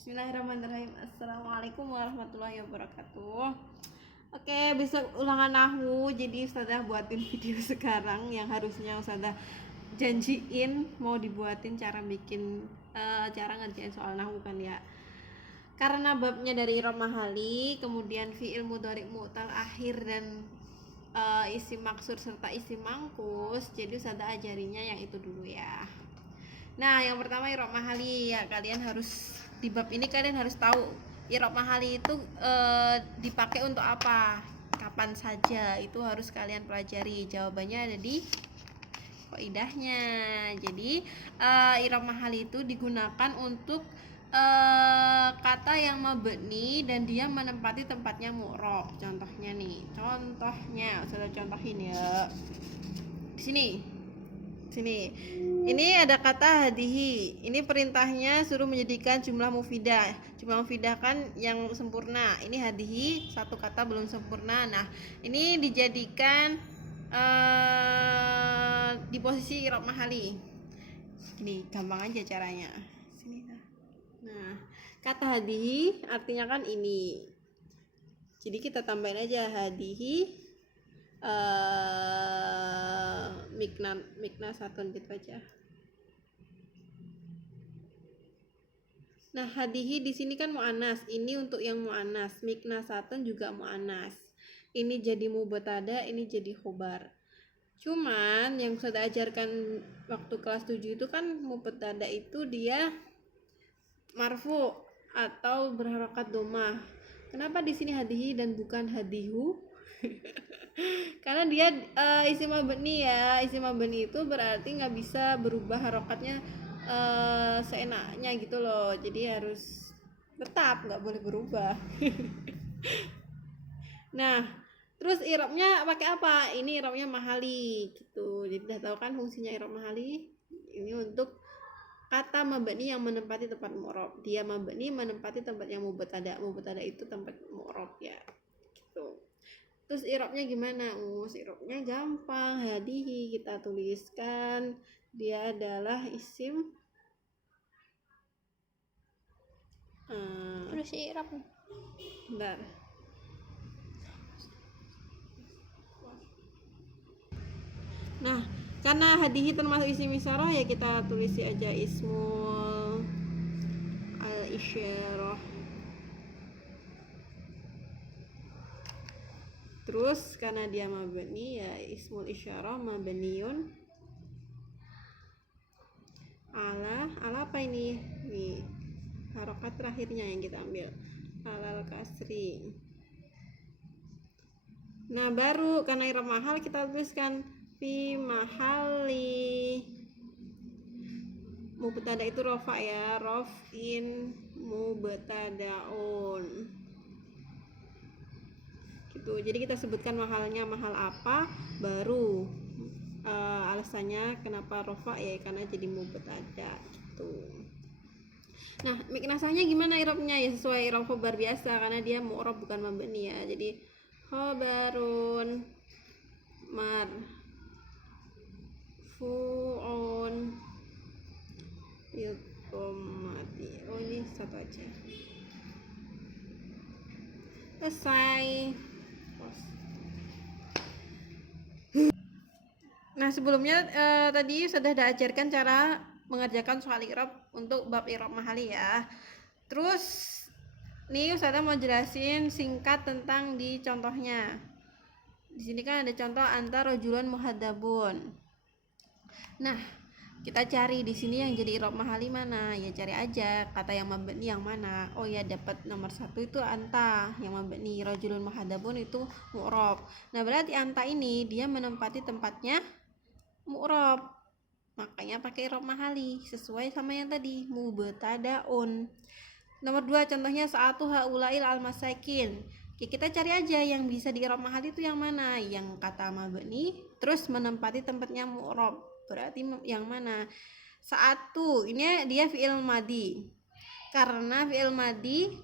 Bismillahirrahmanirrahim. Assalamualaikum warahmatullahi wabarakatuh. Oke, besok ulangan nahwu. Jadi Ustazah buatin video sekarang yang harusnya Ustazah janjiin mau dibuatin cara bikin cara ngerjain soal nahwu kan ya. Karena babnya dari i'rab mahali, kemudian fi'il mudhari' mu'tal akhir dan isim maksur serta isim mangkus. Jadi Ustazah ajarinya yang itu dulu ya. Nah, yang pertama i'rab mahali ya, kalian harus di bab ini kalian harus tahu i'rab mahali itu dipakai untuk apa, kapan saja, itu harus kalian pelajari. Jawabannya ada di qaidahnya. Jadi i'rab mahali itu digunakan untuk kata yang mabni dan dia menempati tempatnya mu'rab. Contohnya nih, saya contohin ya. Di sini ini ada kata hadihi. Ini perintahnya suruh menjadikan jumlah mufidah. Jumlah mufidah kan yang sempurna. Ini hadihi satu kata belum sempurna. Nah, ini dijadikan di posisi i'rab mahali. Ini gampang aja caranya. Sini. Nah, kata hadihi artinya kan ini. Jadi kita tambahin aja hadihi mikna satun gitu aja. Nah, hadihi di sini kan mu'annas. Ini untuk yang mu'annas. Mikna satun juga mu'annas. Ini jadi mubtada, ini jadi khobar. Cuman yang sudah ajarkan waktu kelas 7 itu kan mubtada itu dia marfu atau berharakat domah. Kenapa di sini hadihi dan bukan hadihu? Karena dia isim mabni ya. Isim mabni itu berarti nggak bisa berubah harokatnya seenaknya gitu loh. Jadi harus tetap, nggak boleh berubah. Nah, terus i'rabnya pakai apa? Ini i'rabnya mahali gitu. Jadi udah tahu kan fungsinya i'rab mahali. Ini untuk kata mabni yang menempati tempat mu'rab. Dia mabni menempati tempatnya mubtada. Mubtada itu tempat mu'rab ya. Gitu. Terus i'rabnya gimana? I'rabnya gampang. Hadihi kita tuliskan dia adalah isim terus i'rab. Bentar. Nah, karena hadihi termasuk isim isyarah ya kita tulis aja ismul al-isyarah. Terus karena dia mabni ya ismul isyarah mabniun ala apa ini? Nih, harokat terakhirnya yang kita ambil alal kasri. Nah, baru karena i'rab mahal kita tuliskan fi mahali mubtada itu rofa ya, rofin mubtadaun gitu. Jadi kita sebutkan mahalnya mahal apa, baru alasannya kenapa rofa ya karena jadi mubtada gitu. Nah, miknasahnya gimana i'rabnya? Ya sesuai i'rab khobar biasa karena dia mu'rab bukan mabni ya. Jadi khobarun marfu'un mati. Oh, ini satu aja. Selesai. Nah, sebelumnya tadi sudah diajarkan cara mengerjakan soal i'rab untuk bab i'rab mahali ya. Terus nih Ustazah mau jelasin singkat tentang di contohnya. Di sini kan ada contoh antara rajulun muhadzabun. Nah, kita cari di sini yang jadi i'rab mahali mana? Ya cari aja kata yang mabni yang mana. Oh ya, dapat nomor 1 itu anta yang mabni, rajulun muhadzabun itu mu'rab. Nah, berarti anta ini dia menempati tempatnya mu'rab. Makanya pakai i'rab mahali sesuai sama yang tadi mubtadaun. Nomor 2 contohnya sa'atu haulail al-masakin. Oke, kita cari aja yang bisa di i'rab mahali itu yang mana? Yang kata mabni terus menempati tempatnya mu'rab. Berarti yang mana? Sa'atu ini dia fi'il madi. Karena fi'il madi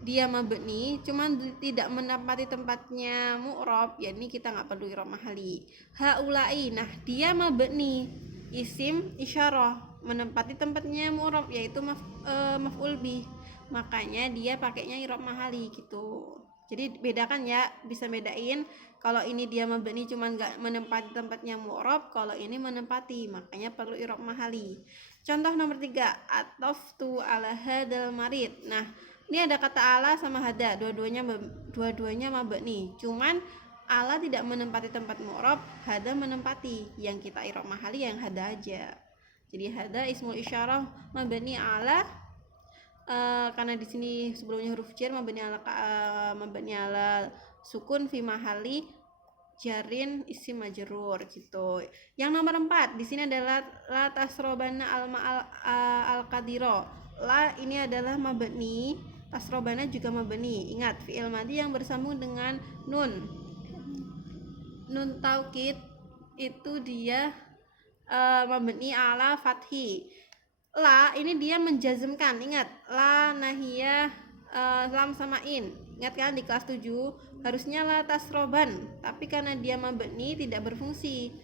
dia mabni cuman tidak menempati tempatnya mu'rab, ya ini kita nggak perlu i'rab mahali. Haulai, nah dia mabni isim isyarah menempati tempatnya mu'rab yaitu maf'ul bih. makanya dia pakainya i'rab mahali gitu. Jadi bedakan ya, bisa bedain kalau ini dia mabni cuman nggak menempati tempatnya mu'rab, kalau ini menempati, makanya perlu i'rab mahali. Contoh nomor 3, atoftu ala hadal marid. Nah, ini ada kata ala sama hada, dua-duanya mabni, cuman ala tidak menempati tempat mu'rab, hada menempati. Yang kita i'rab mahali yang hada aja. Jadi hada ismul isyarah mabni ala, karena di sini sebelumnya huruf jar, mabni ala sukun fi mahali jarin isim majrur gitu. Yang nomor 4 di sini adalah la tasrobana al qadiro. La ini adalah mabni, tasrobana juga mabni. Ingat fi'il madhi yang bersambung dengan nun taukid itu dia mabni ala fathi. La ini dia menjazmkan, ingat la nahiyah lam sama in, ingat kan di kelas 7 harusnya la tasroban, tapi karena dia mabni tidak berfungsi,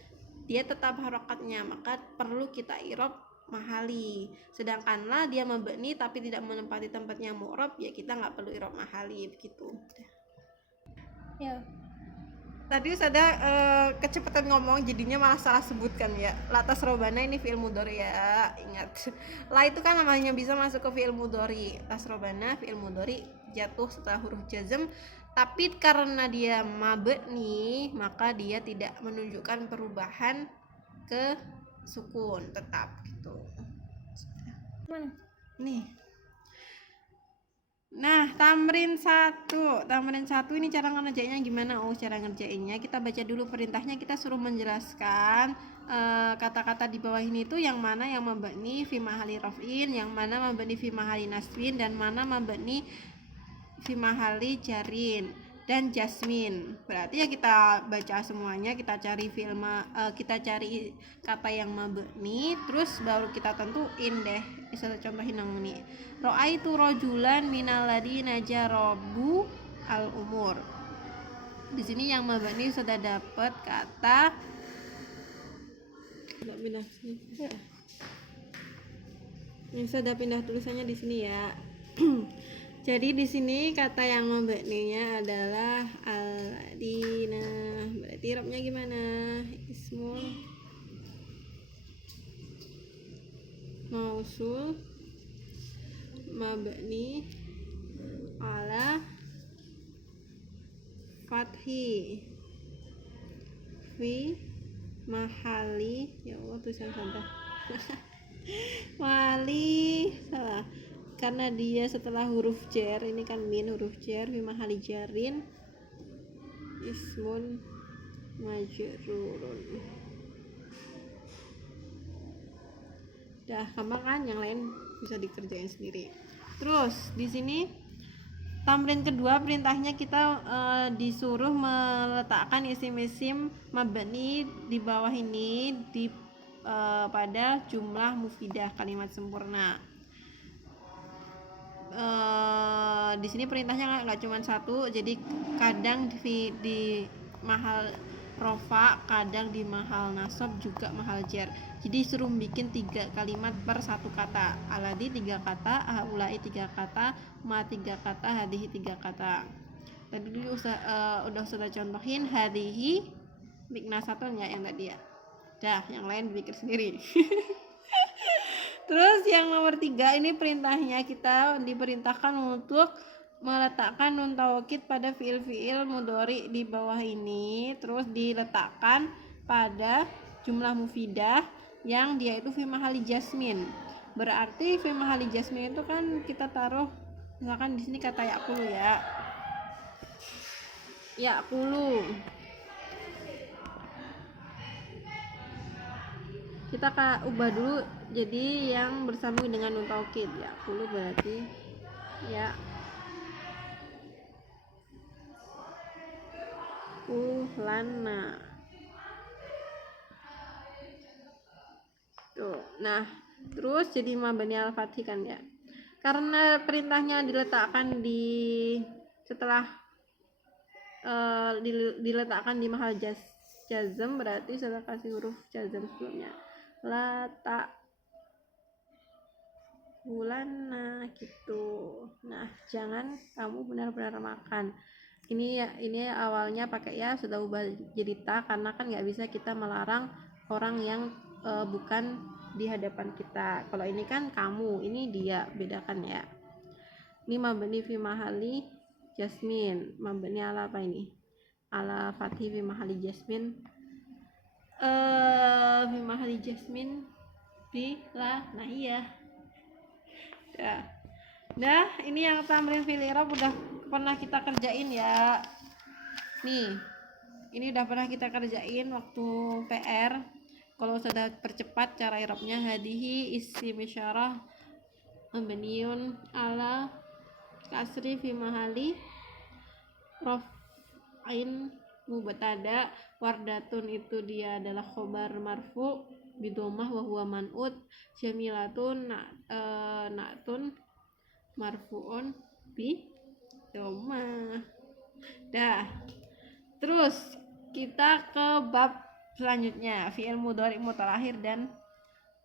dia tetap harokatnya, maka perlu kita i'rab mahali. Sedangkan la dia mabni tapi tidak menempati tempatnya mu'rab, ya kita nggak perlu i'rab mahali begitu ya. Tadi ada kecepatan ngomong jadinya malah salah sebutkan ya. Latas robana ini fi'il mudhari ya, ingat. La itu kan namanya bisa masuk ke fi'il mudhari. Tas robana fi'il mudhari jatuh setelah huruf jazm, tapi karena dia mabni maka dia tidak menunjukkan perubahan ke sukun, tetap gitu. Mana? Nih. Nah, tamrin 1 ini cara ngerjainnya gimana? Cara ngerjainnya kita baca dulu perintahnya, kita suruh menjelaskan kata-kata di bawah ini tuh yang mana yang mabni fi mahali raf'in, yang mana mabni fi mahali nasbin, dan mana mabni fi mahali jarin dan jasmin. Berarti ya kita baca semuanya, kita cari kita cari kata yang mabni, terus baru kita tentuin deh. Bisa contohin yang ini. Ra'aitu rajulan minal ladina jarabu al umur. Di sini yang mabni sudah dapat kata yang sudah pindah tulisannya di sini ya. Jadi di sini kata yang mabninya adalah al-ladina. Berarti i'rabnya gimana? Ismul mausul mabni ala fathi fi mahali, ya Allah tulisan salah wali salah karena dia setelah huruf jar, ini kan min huruf jar, fi mahali jarin ismun majrurun. Dah gampang kan, yang lain bisa dikerjain sendiri. Terus di sini tamrin kedua, perintahnya kita disuruh meletakkan isim-isim mabni di bawah ini pada jumlah mufidah, kalimat sempurna. Di sini perintahnya nggak cuma satu, jadi kadang di mahal rofa, kadang di mahal nasab, juga mahal jar. Jadi suruh bikin 3 kalimat per satu kata. Aladi 3 kata, haulai 3 kata, ma 3 kata, hadihi 3 kata. Tadi dulu sudah contohin hadihi mikna satunya yang tadi ya. Dah, yang lain bikin sendiri. Terus yang nomor 3 ini perintahnya kita diperintahkan untuk meletakkan nun taukid pada fiil-fiil mudhari di bawah ini, terus diletakkan pada jumlah mufidah yang dia itu fi mahali jasmin. Berarti fi mahali jasmin itu kan kita taruh misalkan di sini kata yakulu ya. Yakulu. Kita ubah dulu jadi yang bersambung dengan nun taukid. Yakulu berarti ya lana. Tuh. Nah, terus jadi mabni al-fathi kan ya. Karena perintahnya diletakkan setelah diletakkan di mahal jazm, berarti saya kasih huruf jazm sebelumnya. La ta'kulana gitu. Nah, jangan kamu benar-benar makan. Ini awalnya pakai ya sudah ubah jadi ta karena kan nggak bisa kita melarang orang yang bukan di hadapan kita. Kalau ini kan kamu, ini dia, bedakan ya. Ini mabni fi mahali jasmin. Mabni ala apa ini? Ala fathi fi mahali jasmin. Fi mahali jasmin bila nahiyah. Dah, ini yang tamrin fil i'rab udah pernah kita kerjain ya. Nih, ini udah pernah kita kerjain waktu PR. Kalau sudah percepat cara i'rabnya, hadihi isim isyarah mabniun ala kasri fi mahali raf'in mubtada. Wardatun itu dia adalah khobar marfu bidomah wa huwa man'ut. Jamilatun na'tun marfu'un bi domah. Dah, terus kita ke bab selanjutnya, fi'il mudhari mutaakhir dan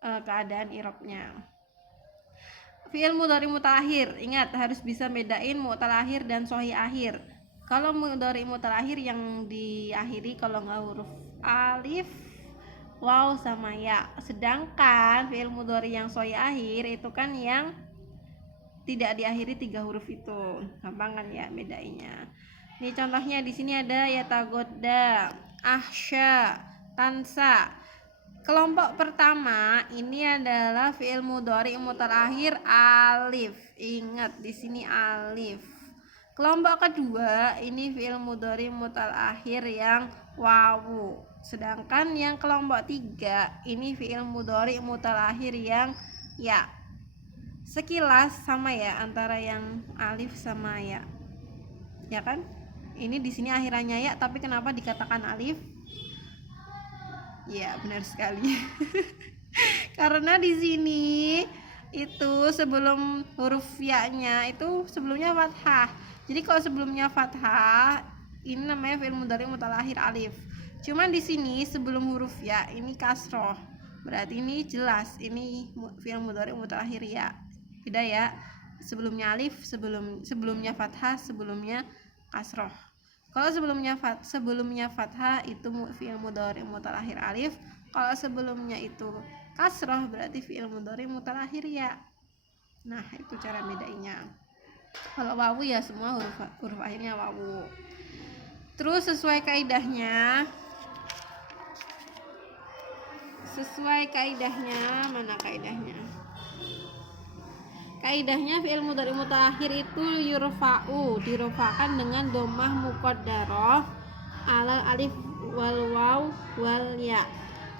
keadaan i'rabnya. Fi'il mudhari mutaakhir, ingat harus bisa bedain mutaakhir dan sahih akhir. Kalau mudhari mutaakhir yang diakhiri kalau nggak huruf alif, waw sama ya. Sedangkan fi'il mudhari yang sahih akhir itu kan yang tidak diakhiri 3 huruf itu. Gampang kan ya bedainya. Nih contohnya di sini ada yatagodda, ahsya, tansa. Kelompok pertama ini adalah fi'il mudhari mutaakhir alif. Ingat di sini alif. Kelompok kedua ini fi'il mudhari mutaakhir yang wawu. Sedangkan yang kelompok 3 ini fi'il mudhari mutaakhir yang ya. Sekilas sama ya antara yang alif sama ya. Ya kan? Ini di sini akhirannya ya, tapi kenapa dikatakan alif? Ya, benar sekali. Karena di sini itu sebelum huruf ya-nya itu sebelumnya fathah. Jadi kalau sebelumnya fathah ini namanya fi'il mudhari mutaakhir alif. Cuman di sini sebelum huruf ya ini kasroh. Berarti ini jelas ini fi'il mudhari mutaakhir ya. Beda ya. Sebelumnya alif, sebelumnya fathah, sebelumnya kasroh. Kalau sebelumnya fathah itu fi'il mudhari mutaakhir alif. Kalau sebelumnya itu kasroh berarti fi'il mudhari mutaakhir ya. Nah, itu cara bedainya. Kalau wawu ya semua huruf akhirnya wawu. Terus sesuai kaidahnya, mana kaidahnya? Kaidahnya fi'il mudhari mutaakhir itu yurfa'u, dirofakan dengan dhammah muqaddarah alal alif wal waw wal ya.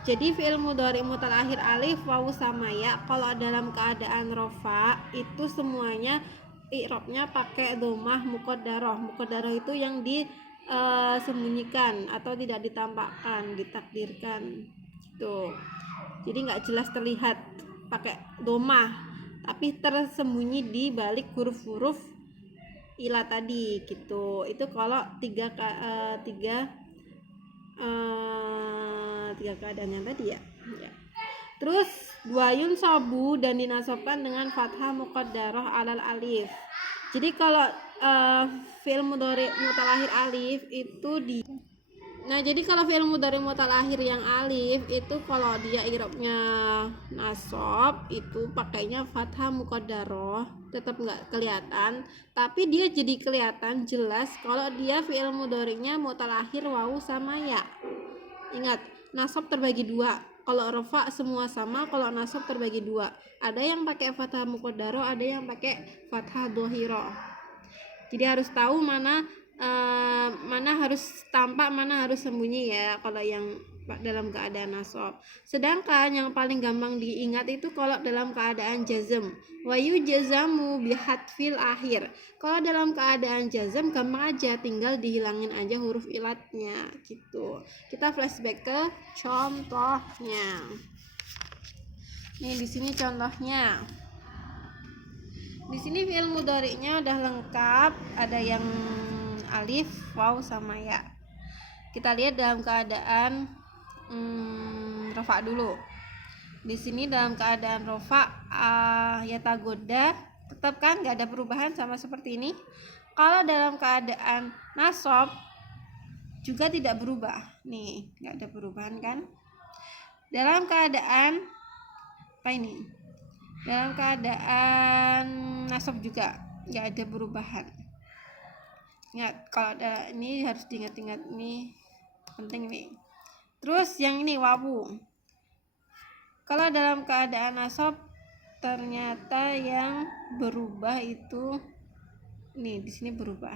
Jadi fi'il mudhari mutaakhir alif, waw sama ya kalau dalam keadaan rofa itu semuanya i'rabnya pakai dhammah muqaddarah. Muqaddarah itu yang disembunyikan atau tidak ditampakkan, ditakdirkan gitu. Jadi nggak jelas terlihat pakai dhammah, tapi tersembunyi di balik huruf-huruf ila tadi gitu. Itu kalau tiga keadaan yang tadi ya. Terus wayun sabu dan dinasobkan dengan fathah muqaddarah alal alif. Jadi kalau fi'il mudhari mutaakhir alif itu jadi kalau fi'il mudhari mutaakhir yang alif itu kalau dia i'rabnya nasab itu pakainya fathah muqaddarah, tetap nggak kelihatan, tapi dia jadi kelihatan jelas kalau dia fi'il mudhari'nya mutaakhir wawu sama ya. Ingat, nasab terbagi 2. Kalau rafa semua sama, kalau nasab terbagi 2. Ada yang pakai fathah muqaddarah, ada yang pakai fathah dhahirah. Jadi harus tahu mana harus tampak, mana harus sembunyi ya kalau yang dalam keadaan nasab. Sedangkan yang paling gampang diingat itu kalau dalam keadaan jazm. Wa yujazamu bihatfil akhir. Kalau dalam keadaan jazm gampang aja, tinggal dihilangin aja huruf ilatnya gitu. Kita flashback ke contohnya. Nih di sini contohnya. Di sini fi'il mudhari'nya udah lengkap, ada yang alif, waw sama ya. Kita lihat dalam keadaan rafa dulu. Di sini dalam keadaan rafa yatagoda, tetap kan nggak ada perubahan sama seperti ini. Kalau dalam keadaan nasab juga tidak berubah, nih nggak ada perubahan kan. Dalam keadaan apa ini, dalam keadaan nasab juga nggak ada perubahan. Ingat, kalau ada ini harus diingat-ingat, ini penting nih. Terus yang ini wawu, kalau dalam keadaan nasab ternyata yang berubah itu nih, di sini berubah.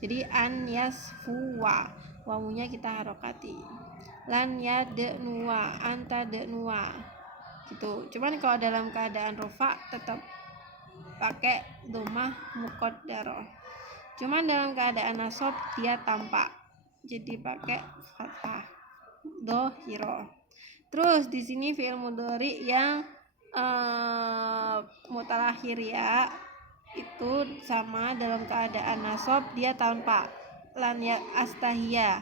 Jadi an yasfuwa, wawunya kita harokati. Lan yadnuwa, anta denua gitu. Cuman kalau dalam keadaan rofa tetap pakai dhammah muqaddarah. Cuman dalam keadaan nasab dia tampak, jadi pakai fathah dhohiro. Terus di sini fi'il mudhari yang mutalakhir ya, itu sama dalam keadaan nasab dia tanpa lan ya astahia,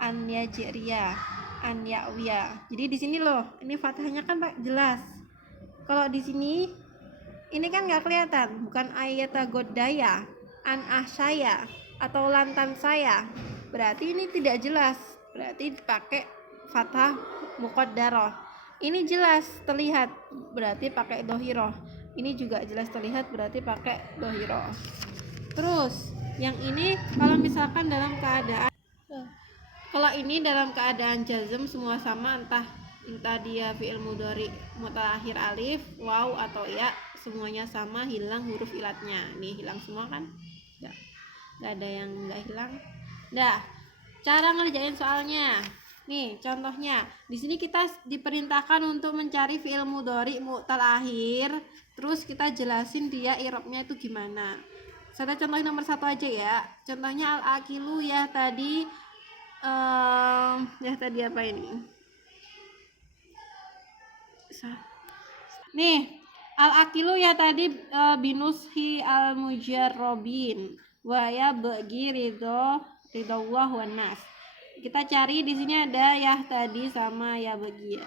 an yajriya, an ya'wiya. Jadi di sini loh, ini fathahnya kan Pak jelas. Kalau di sini ini kan nggak kelihatan, bukan ayata godaya, an ahsaya atau lantan saya. Berarti ini tidak jelas. Berarti pakai fathah muqaddarah. Ini jelas terlihat, berarti pakai dhohiro. Ini juga jelas terlihat, berarti pakai dhohiro. Terus yang ini kalau misalkan dalam keadaan, kalau ini dalam keadaan jazm semua sama, entah dia fi'il mudhari mutaakhir alif, waw atau ya, semuanya sama, hilang huruf ilatnya. Nih hilang semua kan? Nggak ada yang nggak hilang. Dah, cara ngerjain soalnya. Nih contohnya, di sini kita diperintahkan untuk mencari fi'il mudhari mu'tal akhir, terus kita jelasin dia i'rabnya itu gimana. Saya contohin nomor 1 aja ya. Contohnya al-akilu ya tadi apa ini? Nih, al-akilu ya tadi binushi al-mujarrobin wa ya bagi ridho wan nas. Kita cari di sini ada ya tadi sama ya bagi ya.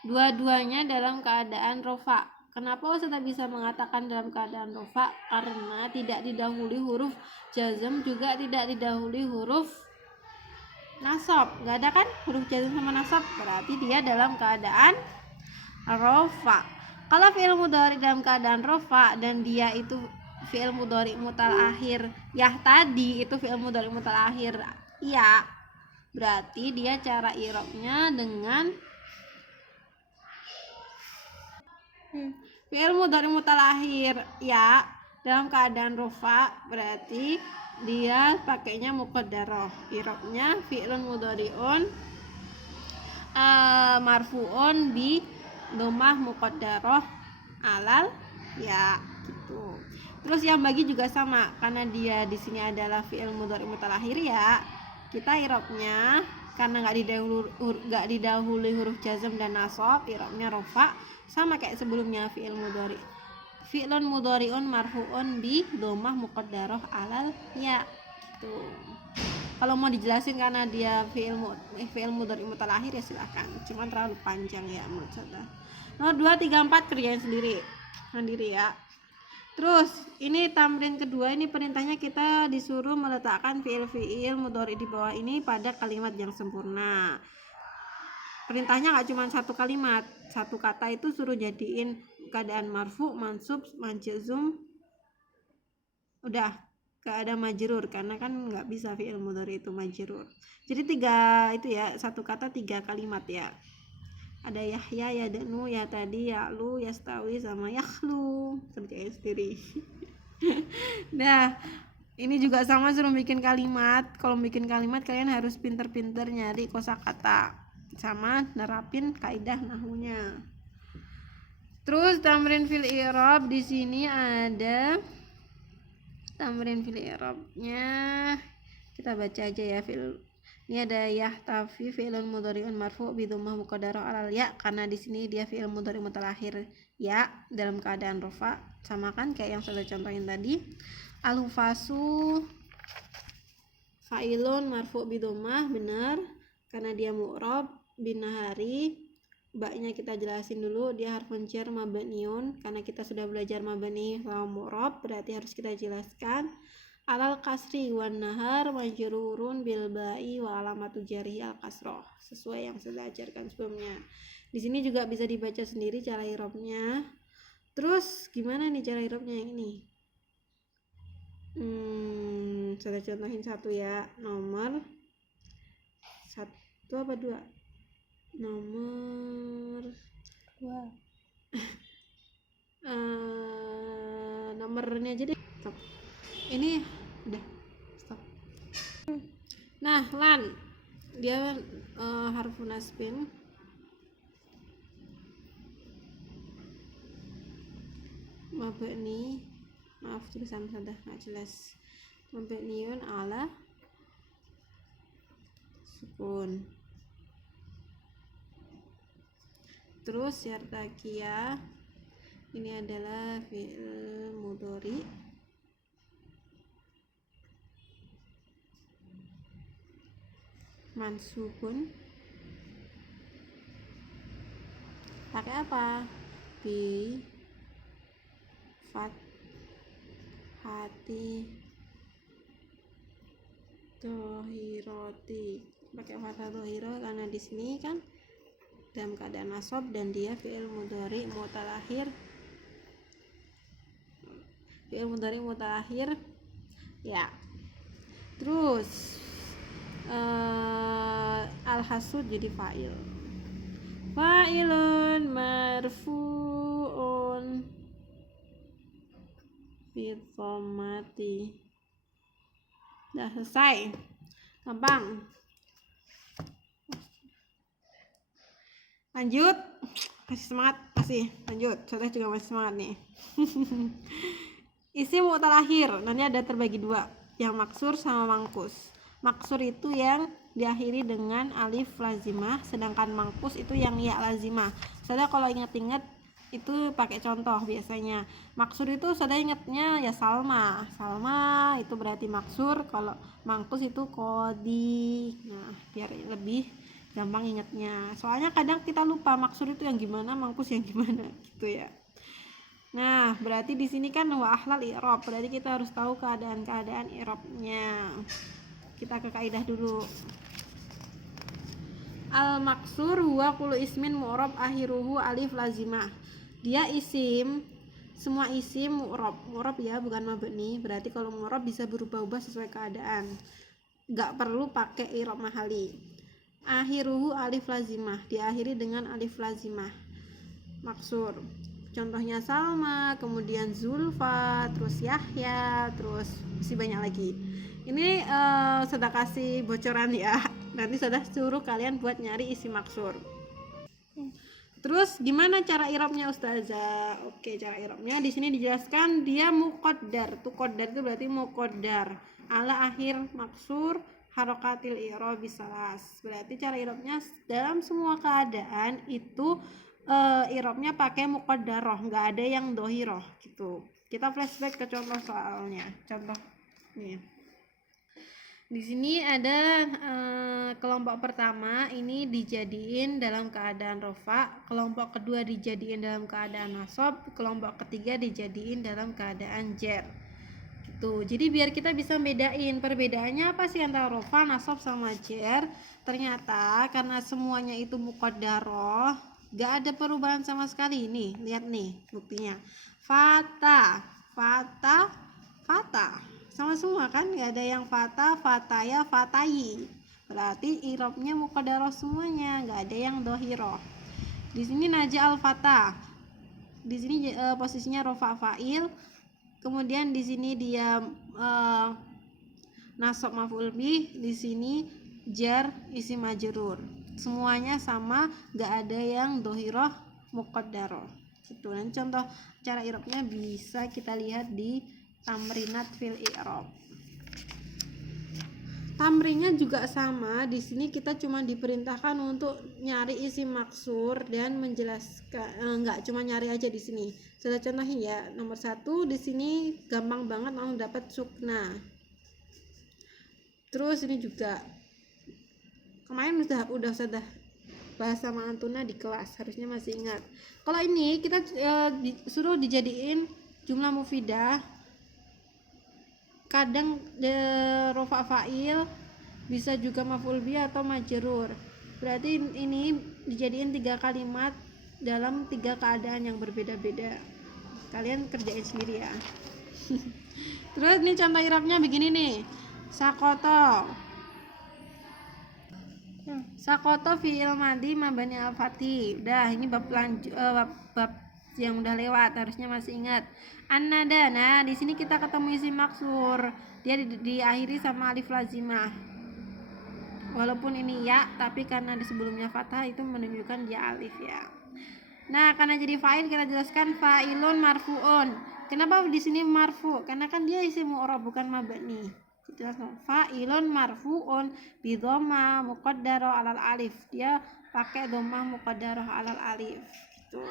Dua-duanya dalam keadaan rofa. Kenapa Ustazah bisa mengatakan dalam keadaan rofa? Karena tidak didahului huruf jazm, juga tidak didahului huruf nasab. Gak ada kan huruf jazm sama nasab, berarti dia dalam keadaan rofa. Kalau fi'il mudhari dalam keadaan rofa dan dia itu fi'il mudhari mutal akhir ya tadi itu fi'il mudhari mutal akhir ya, berarti dia cara i'rabnya dengan fi'il mudhari mutal akhir ya dalam keadaan rofa, berarti dia pakainya muqaddarah. I'rabnya fi'lun mudhari'un marfu'un bi dhammah muqaddarah alal ya gitu. Terus yang bagi juga sama, karena dia di sini adalah fi'il mudhari mutal akhir ya, kita i'rabnya karena nggak didahului huruf jazm dan nasab, i'rabnya rofa sama kayak sebelumnya, fi'il mudhari fi'lun mudhari'un marfu'un bi dhammah muqaddarah alal ya gitu. Kalau mau dijelasin karena dia fi'il mudhari mutal akhir ya silakan, cuman terlalu panjang ya menurut saya. Nomor 2, 3, 4 kerjain sendiri ya. Terus ini tamrin kedua, ini perintahnya kita disuruh meletakkan fi'il mudhari di bawah ini pada kalimat yang sempurna. Perintahnya nggak cuma satu kalimat, satu kata itu suruh jadiin keadaan marfu, mansub, majzum, udah gak ada majrur, karena kan nggak bisa fi'il mudhari itu majrur. Jadi 3 itu ya, satu kata 3 kalimat ya. Ada Yahya, Yadnu, ya tadi, Ya'lu, Yastawi, sama Yakhlu. Kerjain sendiri. Nah, ini juga sama suruh bikin kalimat. Kalau bikin kalimat kalian harus pinter-pinter nyari kosakata sama nerapin kaidah nahwunya. Terus tamrin fil i'rab, di sini ada tamrin fil i'rabnya. Kita baca aja ya. Ini ada yahtafi fi'lun mudhari'un marfu' bi dhammah muqaddarah alal ya, karena di sini dia fi'il mudhari mutal akhir ya dalam keadaan rofa, sama kan kayak yang sudah contohin tadi. Al-hufasu fa'ilun marfu' bi dhammah, benar karena dia mu'rab bin nahari Baknya kita jelasin dulu, dia harfun jar mabniun karena kita sudah belajar mabni sama mu'rab, berarti harus kita jelaskan. Alal kasri wan nahar majrurun bil ba'i wa alamatu jarhi al kasroh, sesuai yang saya ajarkan sebelumnya. Di sini juga bisa dibaca sendiri cara i'rabnya. Terus gimana nih cara i'rabnya yang ini? Saya contohin satu ya. Nomor satu apa dua? Nomor dua. Nomornya aja deh. Stop. Ini udah stop. Nah, lan dia harfun nasbin. Mabni, maaf tulisan saya nggak jelas. Mabniun ala sukun. Terus yartakia ini adalah fi'il mudhari mansubun pakai apa? Bi fathati dohiroti, pakai fathah dohiro karena di sini kan dalam keadaan nasab dan dia fi'il mudhari mutalakhir. Fi'il mudhari mutalakhir ya. Terus al-hasud jadi fa'il. Fa'ilun marfu'un bi dhammati. Udah selesai. Gampang. Lanjut. Kasih semangat, kasih. Lanjut. Saya juga masih semangat nih. Isim mutalakhir nanti ada terbagi dua, yang maksur sama mangkus. Maksur itu yang diakhiri dengan alif lazimah, sedangkan mangkus itu yang ya lazimah. Saudara kalau ingat-ingat itu pakai contoh biasanya. Maksur itu saudara ingatnya ya Salma. Salma itu berarti maksur, kalau mangkus itu kodi. Nah, biar lebih gampang ingatnya. Soalnya kadang kita lupa maksur itu yang gimana, mangkus yang gimana gitu ya. Nah, berarti di sini kan wa ahlal i'rab, berarti kita harus tahu keadaan-keadaan i'rabnya. Kita ke kaidah dulu. Al maksur huwa kullu ismin mu'rab akhiruhu alif lazimah. Dia isim, semua isim mu'rab. Mu'rab ya, bukan mabni. Berarti kalau mu'rab bisa berubah-ubah sesuai keadaan. Gak perlu pakai i'rab mahali. Akhiruhu alif lazimah, diakhiri dengan alif lazimah. Maksur. Contohnya Salma, kemudian Zulfa, terus Yahya, terus masih banyak lagi. Ini sudah kasih bocoran ya. Nanti sudah suruh kalian buat nyari isi maksur. Terus gimana cara i'rabnya Ustazah? Oke, cara i'rabnya di sini dijelaskan dia muqaddar. Tuh qaddar itu berarti muqaddar ala akhir maksur harokatil i'rabi salas. Berarti cara i'rabnya dalam semua keadaan itu i'rabnya pakai muqaddarah, nggak ada yang dohiroh gitu. Kita flashback ke contoh soalnya. Contoh nih. Di sini ada kelompok pertama ini dijadiin dalam keadaan rofa, kelompok kedua dijadiin dalam keadaan nasab, kelompok ketiga dijadiin dalam keadaan jar. Gitu. Jadi biar kita bisa bedain perbedaannya apa sih antara rofa, nasab sama jar. Ternyata karena semuanya itu muqaddarah, gak ada perubahan sama sekali. Nih, lihat nih buktinya. Fata, sama semua kan, gak ada yang fata, fataya, fatayi. Berarti i'rabnya muqaddarah semuanya, gak ada yang dohiroh. Di sini naja al fata. Di sini posisinya rofa fa'il. Kemudian di sini dia nasab maf'ul bih, di sini jar isim majrur. Semuanya sama, gak ada yang dohiroh muqaddarah. Gitu. Dan contoh cara i'rabnya bisa kita lihat di tamrinat fil i'rab. Tamrinnya juga sama. Di sini kita cuma diperintahkan untuk nyari isim maksur dan menjelaskan, enggak cuma nyari aja di sini. Saya contohin ya. Nomor 1 di sini gampang banget langsung dapat sukna. Terus ini juga kemarin sudah bahasa ma'antuna di kelas, harusnya masih ingat. Kalau ini kita suruh dijadiin jumlah mufidah, kadang rofa fa'il, bisa juga maf'ul bih atau majrur. Berarti ini dijadiin 3 kalimat dalam 3 keadaan yang berbeda-beda. Kalian kerjain sendiri ya. Terus nih contoh i'rabnya begini nih. Sakoto fi'il madhi mabani al-fathi. Udah, ini bab yang udah lewat, harusnya masih ingat. An-nada. Nah, di sini kita ketemu isim maksur. Dia diakhiri sama alif lazimah. Walaupun ini ya, tapi karena di sebelumnya fathah itu menunjukkan dia alif ya. Nah, karena jadi fa'il kita jelaskan fa'ilun marfu'un. Kenapa di sini marfu? Karena kan dia isim mu'rab bukan mabni. Jelaskan fa'ilun marfu'un bi dhamma muqaddarah 'alal alif. Dia pakai dhammah muqaddarah 'alal alif gitu.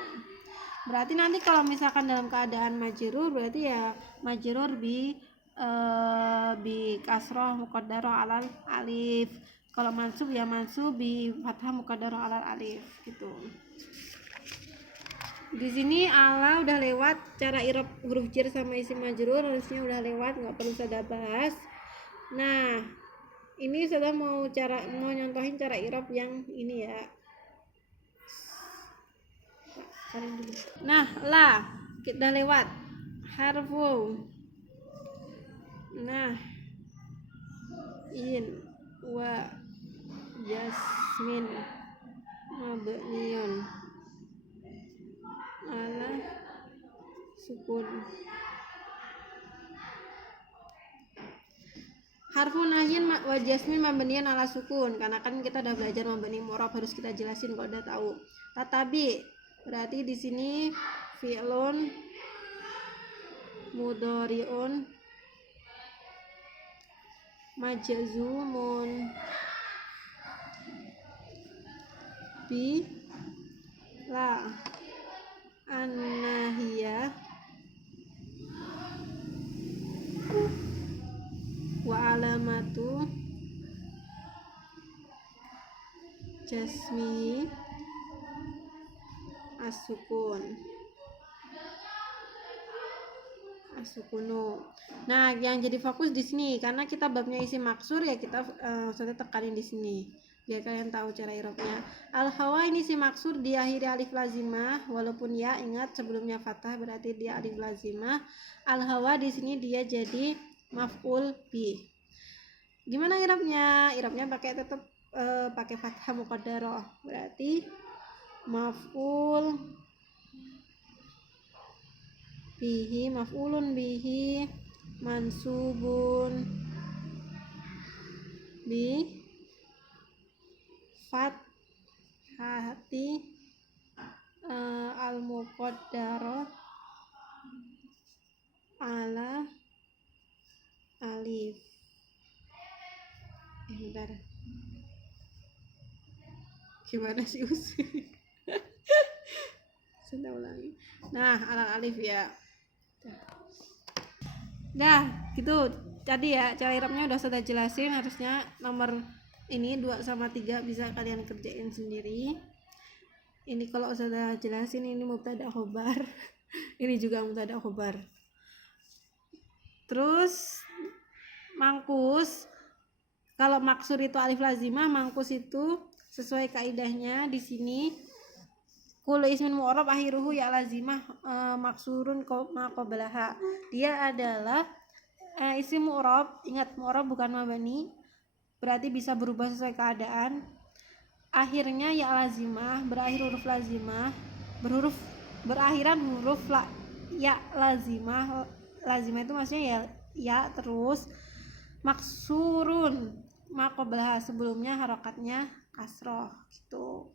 Berarti nanti kalau misalkan dalam keadaan majrur berarti ya majrur bi kasrah muqaddarah 'alal alif. Kalau mansub ya mansub bi fathah muqaddarah 'alal alif gitu. Di sini ala udah lewat, cara i'rab huruf jar sama isim majrur harusnya udah lewat, nggak perlu saya bahas. Nah, ini saya mau nyontohin cara i'rab yang ini ya. Nah, la kita lewat harfu. Nah, in wa jasmin mabniun ala sukun. Harfu nahyin wa jasmin mabniun ala sukun, karena kan kita udah belajar mabni mu'rab, harus kita jelasin kalau udah tahu. Tatabi berarti di sini fi'lun mudhari'un majzumun bi la annahiyah wa alamatu jasmi as-sukunu. Nah, yang jadi fokus di sini karena kita babnya isim maksur ya, kita sudah tekanin di sini biar kalian tahu cara i'rabnya. Al-hawa ini isim maksur diakhiri alif lazimah, walaupun ya ingat sebelumnya fathah berarti dia alif lazimah. Al-hawa di sini dia jadi maf'ul bih. Gimana i'rabnya? I'rabnya tetap pakai fathah muqaddarah, berarti maf'ul bihi, maf'ulun bihi mansubun bi fathati al muqaddarah ala alif. Bentar, gimana sih usi? Saya ulangi. Nah, ala alif ya. Dah, gitu. Tadi ya cara i'rabnya udah saya jelasin, harusnya nomor ini 2 sama 3 bisa kalian kerjain sendiri. Ini kalau sudah jelasin ini mubtada khobar. Ini juga mubtada khobar. Terus mangkus, kalau maksur itu alif lazimah, mangkus itu sesuai kaidahnya di sini kullu ismin mu'rab akhiruhu ya lazimah maksurun ma qablaha. Dia adalah isim mu'rab. Ingat, mu'rab bukan mabni, berarti bisa berubah sesuai keadaan. Akhirnya ya lazimah, berakhir huruf lazimah, berakhiran huruf ya lazimah. Lazimah itu maksudnya ya terus maksurun ma qablaha, sebelumnya harokatnya kasroh gitu.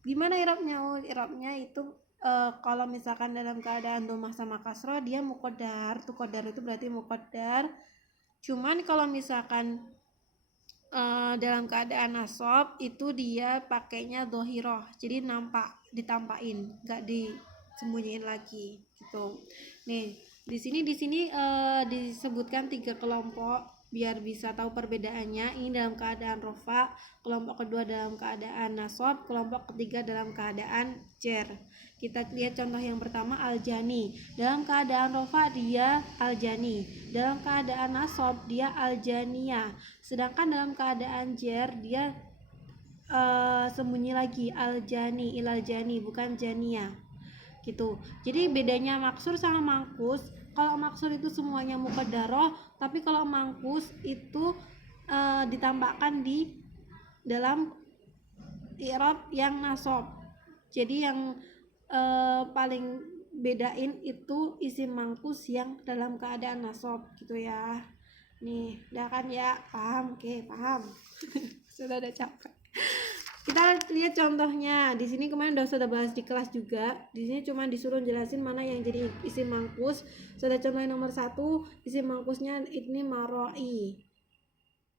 Gimana i'rabnya? I'rabnya itu kalau misalkan dalam keadaan dhammah sama kasroh dia muqaddar. Tuh qadar itu berarti muqaddar. Cuman kalau misalkan dalam keadaan nasab itu dia pakainya dhohiroh, jadi ditampain, nggak disembunyiin lagi gitu. Nih di sini disebutkan 3 kelompok biar bisa tahu perbedaannya. Ini dalam keadaan rofa, kelompok kedua dalam keadaan nasab, kelompok ketiga dalam keadaan jar. Kita lihat contoh yang pertama, aljani. Dalam keadaan rofa dia aljani, dalam keadaan nasab dia aljaniyah, sedangkan dalam keadaan jar dia sembunyi lagi, aljani, ilaljani, bukan janiyah gitu. Jadi bedanya maksur sama mangkus, kalau maksur itu semuanya muqaddarah, tapi kalau mangkus itu ditambahkan di dalam i'rab yang nasab. Jadi yang paling bedain itu isim mangkus yang dalam keadaan nasab gitu ya. Nih, udah kan ya? Paham? Oke, paham. Sudah ada capek. Kita lihat contohnya. Di sini kemarin sudah bahas di kelas juga. Di sini cuma disuruh jelasin mana yang jadi isim mangkus. Sudah contohin nomor 1, isim mangkusnya ini maroi.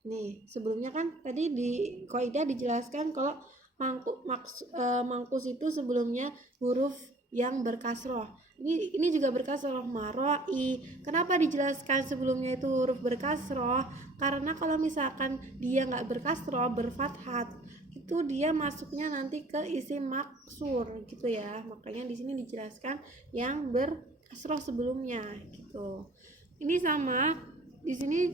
Nih, sebelumnya kan tadi di kaidah dijelaskan kalau mangkus itu sebelumnya huruf yang berkasroh. Ini juga berkasroh, maroi. Kenapa dijelaskan sebelumnya itu huruf berkasroh? Karena kalau misalkan dia nggak berkasroh, berfathat, itu dia masuknya nanti ke isim maksur gitu ya. Makanya di sini dijelaskan yang berkasroh sebelumnya gitu. Ini sama di sini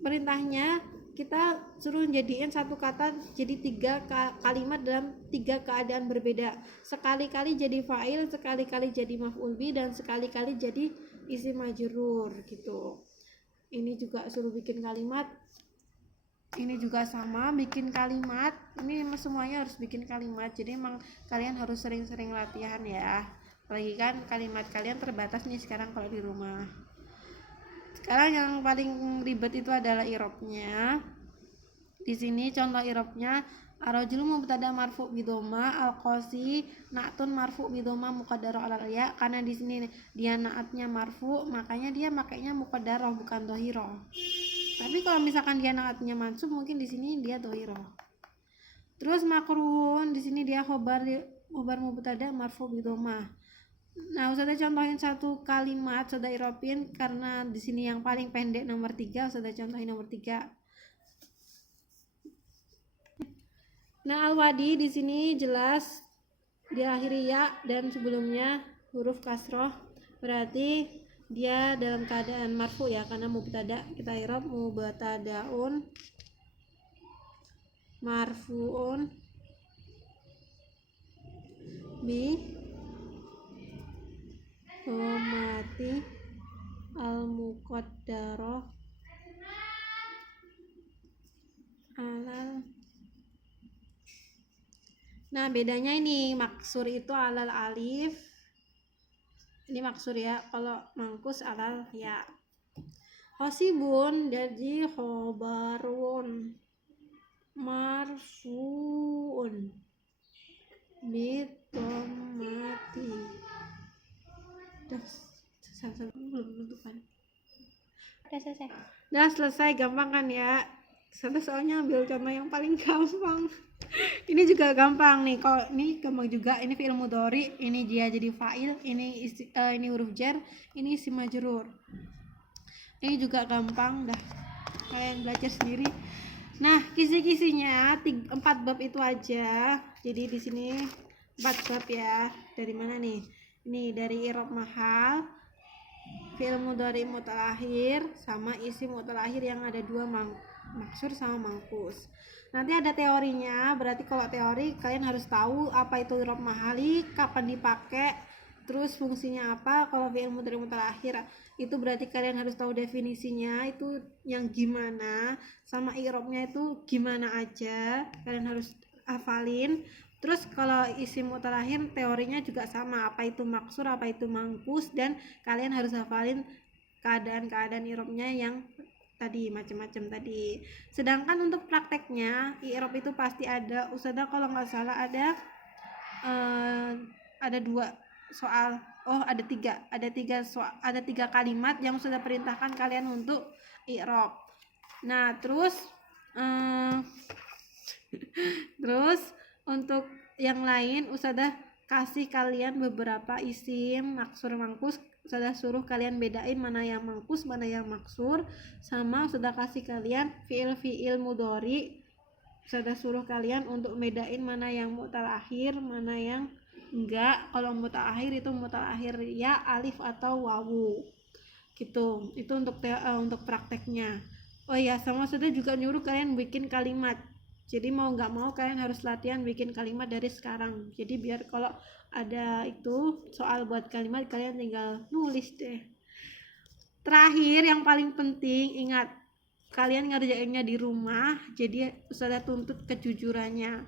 perintahnya kita suruh jadiin satu kata jadi 3 kalimat dalam 3 keadaan berbeda. Sekali-kali jadi fa'il, sekali-kali jadi maf'ul bi, dan sekali-kali jadi isim majrur gitu. Ini juga suruh bikin kalimat. Ini juga sama, bikin kalimat. Ini semuanya harus bikin kalimat. Jadi emang kalian harus sering-sering latihan ya. Apalagi kan kalimat kalian terbatas nih sekarang kalau di rumah. Sekarang yang paling ribet itu adalah i'rabnya. Di sini contoh i'rabnya, ar-rajulu mubtada marfu bi dhamma, al-qasi na'tun marfu bi dhamma muqaddarah alal ya. Karena di sini dia naatnya marfu, makanya dia makainya muqaddarah bukan dhahirah. Tapi kalau misalkan dia naatnya mansub, mungkin di sini dia dhahirah. Terus makruhun, di sini dia khobar mubtada marfu bi dhamma. Nah, Ustazah contohin satu kalimat, Ustazah i'rabin karena di sini yang paling pendek nomor 3, Ustazah contohin nomor 3. Nah, al-wadi di sini jelas diakhiri ya dan sebelumnya huruf kasroh, berarti dia dalam keadaan marfu ya, karena mubtada. Kita i'rab mubtadaun marfuun bi dhammati al-muqaddarah alal. Nah, bedanya ini maksur itu alal alif. Ini maksur ya, kalau mangkus alal ya. Khosibun jadi khobarun marfuun bitomati. Udah selesai, gampang kan ya. Soalnya ambil contoh yang paling gampang. Ini juga gampang nih. Kalau ini gampang juga, ini fi'il mudhari, ini dia jadi fa'il, ini huruf jar, ini isim majrur. Ini juga gampang, dah kalian belajar sendiri. Nah, kisi-kisinya 4 bab itu aja. Jadi di sini 4 bab ya. Dari mana nih? Ini dari i'rab mahal, fi'il mudhari mutalakhir, sama isim mutalakhir yang ada 2 maksur sama mangkus. Nanti ada teorinya, berarti kalau teori kalian harus tahu apa itu i'rab mahali, kapan dipakai, terus fungsinya apa. Kalau fi'il mudhari mutalakhir itu berarti kalian harus tahu definisinya itu yang gimana, sama i'rabnya itu gimana aja, kalian harus hafalin. Terus kalau isim mutalakhir teorinya juga sama, apa itu maksur, apa itu mangkus, dan kalian harus hafalin keadaan-keadaan i'rabnya yang tadi macam-macam tadi. Sedangkan untuk prakteknya i'rab itu pasti ada, Ustazah kalau nggak salah ada 2 soal. Oh, ada 3 kalimat yang sudah perintahkan kalian untuk i'rab. Nah, terus untuk yang lain Ustazah kasih kalian beberapa isim maksur mangkus Ustazah suruh kalian bedain mana yang mangkus, mana yang maksur, sama Ustazah kasih kalian fiil mudhari. Ustazah suruh kalian untuk bedain mana yang mu'tal akhir, mana yang enggak. Kalau mu'tal akhir itu mu'tal akhir ya, alif atau wawu. Gitu. Itu untuk prakteknya. Oh ya, sama Ustazah juga nyuruh kalian bikin kalimat. Jadi mau nggak mau kalian harus latihan bikin kalimat dari sekarang. Jadi biar kalau ada itu soal buat kalimat kalian tinggal nulis deh. Terakhir yang paling penting, ingat kalian ngerjainnya di rumah. Jadi Ustazah tuntut kejujurannya.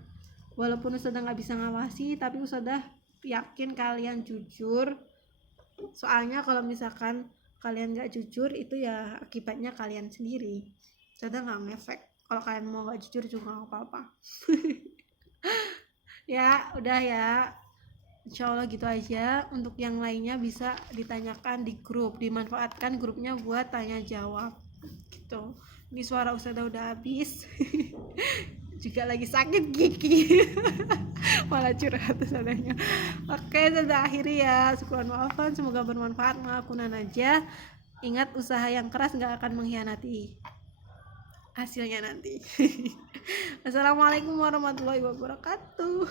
Walaupun Ustazah nggak bisa ngawasi, tapi Ustazah yakin kalian jujur. Soalnya kalau misalkan kalian nggak jujur itu ya akibatnya kalian sendiri. Ustazah nggak ngefek. Kalau kalian mau nggak jujur juga nggak apa-apa. Ya udah ya, insya Allah gitu aja. Untuk yang lainnya bisa ditanyakan di grup, dimanfaatkan grupnya buat tanya jawab gitu. Ini suara Ustazah udah habis. Juga lagi sakit gigi. Malah curhat Ustazahnya. Oke, Ustazah akhiri ya. Syukran maafan, semoga bermanfaat. Ngakunan aja. Ingat, usaha yang keras gak akan mengkhianati hasilnya nanti. Assalamualaikum warahmatullahi wabarakatuh.